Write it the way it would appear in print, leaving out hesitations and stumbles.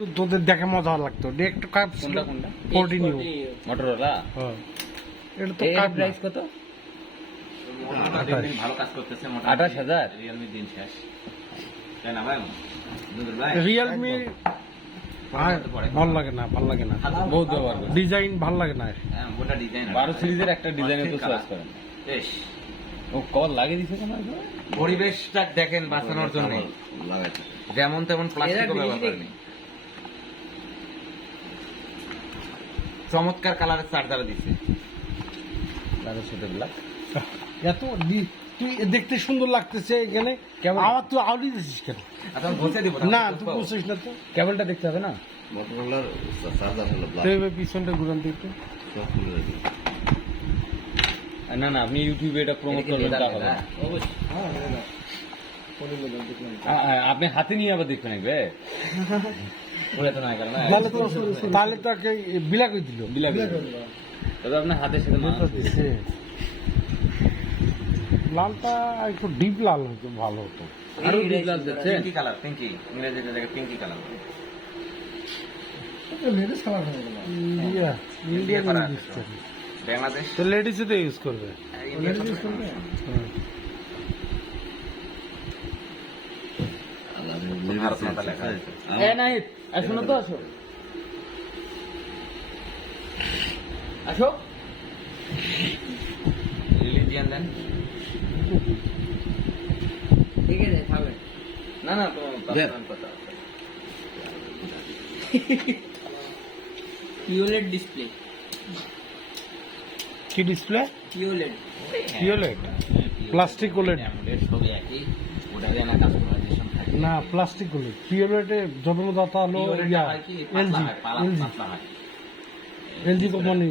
তোদের দেখে মজা লাগতো ডিরেক্ট কাপ কোনটা কোনটা 14 নিউ মোটরোলা হ্যাঁ এটা তো এর কাপ প্রাইস কত? ভালো কাজ করতেছে 28,000 রিয়েলমি দিন শেষ তাই না ভাই দুদুল ভাই রিয়েলমি ভালো লাগে না বহুত ব্যবহার করে ডিজাইন ভালো লাগে না হ্যাঁ গোটা ডিজাইন 12 সিরিজের একটা ডিজাইনে তো চয়েস করেন বেশ ও কল লাগিয়ে দিছে কেন পরিবেশটা দেখেন বাঁচানোর জন্য যেমন তেমন প্লাস্টিকও ব্যবহার করেনি চমৎকার কালারের চার্জার দিছে তার সাথে ব্ল্যাক এত তুই দেখতে সুন্দর লাগতেছে এখানে কেমন? আমার তো আউলি দিছিস কেন আচ্ছা আমি বসে দিব না তুই বলছিস না তো কেবলটা দেখতে হবে না মোটরোলার চার্জার হলো ব্ল্যাক তুই পিছনটা ঘুরান দেখতে সব খুলে রাখি। না না আপনি ইউটিউবে এটা প্রমোট করবেন তা হবে না। আপনি হাতে নিয়ে আবার দেখবেন একবার পুরো তো না গেল না তাহলে তাকে বিলা করে দিল বিলাক তবে আপনার হাতের সাথে মাছ দিছে। লালটা একটু ডিপ লাল হতো ভালো হতো আরো ডিপ লাল দিচ্ছেন পিঙ্কি কালার পিঙ্কি ইংরেজিতে দেখে পিঙ্কি কালার ইন্ডিয়া ইন্ডিয়ান করা ইউজ আছে। করে বাংলাদেশ তো লেডিসে তো ইউজ করবে ইন্ডিয়া হুম। আর আমি ভারত লেভেল মাতা চেঞ্জ লেখা আছে। এ নাহিদ আসো না তো আসো আসো রিলিজিয়ান দেন ঠিক আছে খাবে না না তো দেন। কথা পিওলেড ডিসপ্লে কি display POLED POLED plastic OLED সবই একই ওটা দিয়ে আমার কাস্টমাইজেশন থাকে না প্লাস্টিক ওলেড পিওলেডে জন্মদাতা হলো পিওলেডটা ইয়া হয় কি এলজি পাতলা হয় এলজি পাতলা হয় এলজি কোম্পানি